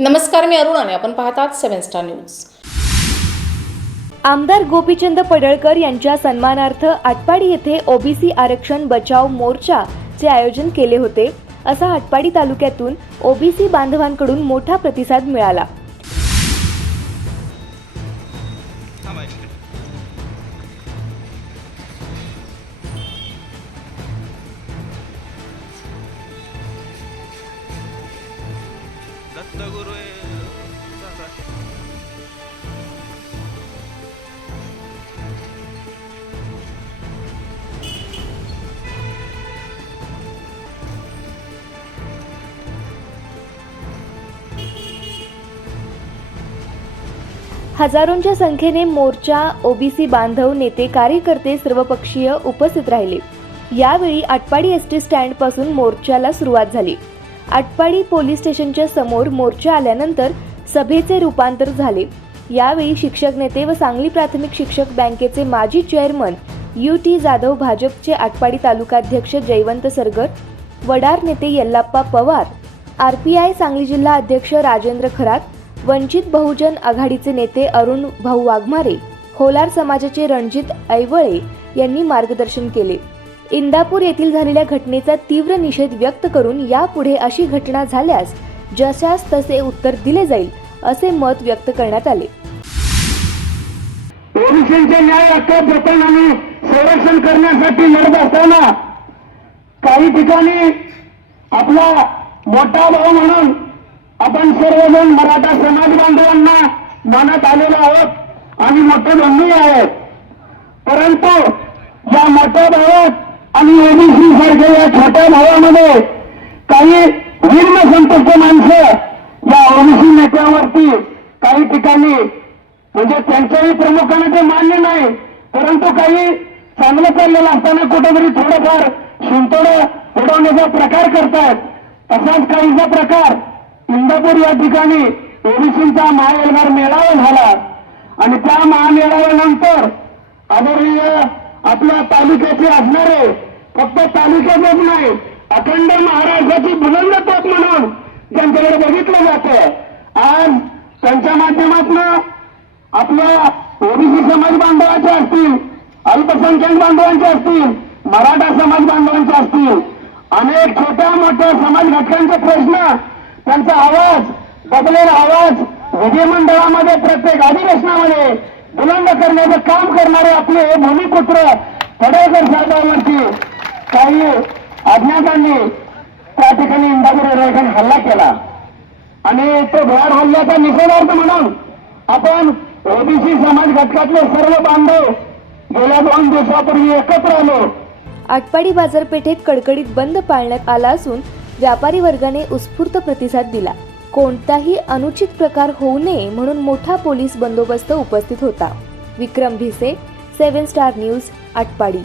नमस्कार मी अरुण आणि आपण पाहतात सेव्हन स्टार न्यूज. आमदार गोपीचंद पडळकर यांच्या सन्मानार्थ आटपाडी येथे ओबीसी आरक्षण बचाव मोर्चाचे आयोजन केले होते. असा आटपाडी तालुक्यातून ओबीसी बांधवांकडून मोठा प्रतिसाद मिळाला. दत्तगुरु हजारोंच्या संख्येने मोर्चा ओबीसी बांधव नेते कार्यकर्ते सर्वपक्षीय उपस्थित राहिले. यावेळी आटपाडी एस टी स्टँडपासून मोर्चाला सुरुवात झाली. आटपाडी पोलीस स्टेशनच्या समोर मोर्चा आल्यानंतर सभेचे रूपांतर झाले. यावेळी शिक्षक नेते व सांगली प्राथमिक शिक्षक बँकेचे माजी चेअरमन यू टी जाधव भाजपचे आटपाडी तालुकाध्यक्ष जयवंत सरगर वडार नेते Yallappa Pawar R P I Sangli जिल्हा अध्यक्ष राजेंद्र खरात वंचित बहुजन आघाडीचे नेते अरुण भाऊ वाघमारे होलार समाजाचे रणजित ऐवळे यांनी मार्गदर्शन केले. इंदापूर येथील झालेल्या घटनेचा तीव्र निषेध व्यक्त करून यापुढे अशी घटना झाल्यास जशास तसे उत्तर दिले जाईल असे मत व्यक्त करण्यात आले. न्याय संरक्षण करण्यासाठी लढत असताना काही ठिकाणी आपला मोठा भाऊ म्हणून आपण सर्वजण मराठा समाज बांधवांना मानत आलेलो आहोत. आणि मोठे बंधू आहेत. परंतु या मोठ्या भावात आणि ओबीसी सारख्या या छोट्या भावामध्ये. काही निम्न संतुष्ट माणसं या ओबीसी नेत्यावरती काही ठिकाणी म्हणजे त्यांच्याही प्रमुखांना ते मान्य नाही परंतु काही चांगलं चाललेलं असताना कुठेतरी थोडंफार शिंतोडं उडवण्याचा प्रकार करतायत. तसाच काहीचा प्रकार इंदापूर या ठिकाणी ओबीसींचा महाएल्गार मेळावा झाला. आणि त्या महामेळाव्यानंतर आदरणीय आपल्या तालुक्याचे असणारे फक्त तालुक्यातच नाही अखंड महाराष्ट्राची बुलंद तोफ म्हणून त्यांच्याकडे बघितलं जात. आज त्यांच्या माध्यमातून आपल्या ओबीसी समाज बांधवांचे असतील अल्पसंख्याक बांधवांचे असतील मराठा समाज बांधवांचे असतील अनेक छोट्या मोठ्या समाज घटकांचे प्रश्न त्यांचा आवाज बदलेला आवाज विधिमंडळामध्ये प्रत्येक अधिवेशनामध्ये बुलंद करण्याचं काम करणारे आपले हे भूमिपुत्र पडळकर साहेबांवरती काही अज्ञातांनी त्या ठिकाणी इंदापूर रेल्वे हल्ला केला. आणि तो भ्याड हल्ल्याचा निषेधार्थ म्हणून आपण ओबीसी समाज घटकातले सर्व बांधव गेल्या दोन दिवसापूर्वी एकत्र आलो. आटपाडी बाजारपेठेत कडकडीत बंद पाळण्यात आला असून व्यापारी वर्गाने उत्स्फूर्त प्रतिसाद दिला. कोणताही अनुचित प्रकार होऊ नये म्हणून मोठा पोलीस बंदोबस्त उपस्थित होता. Vikram Bhise seven star news Atpadi.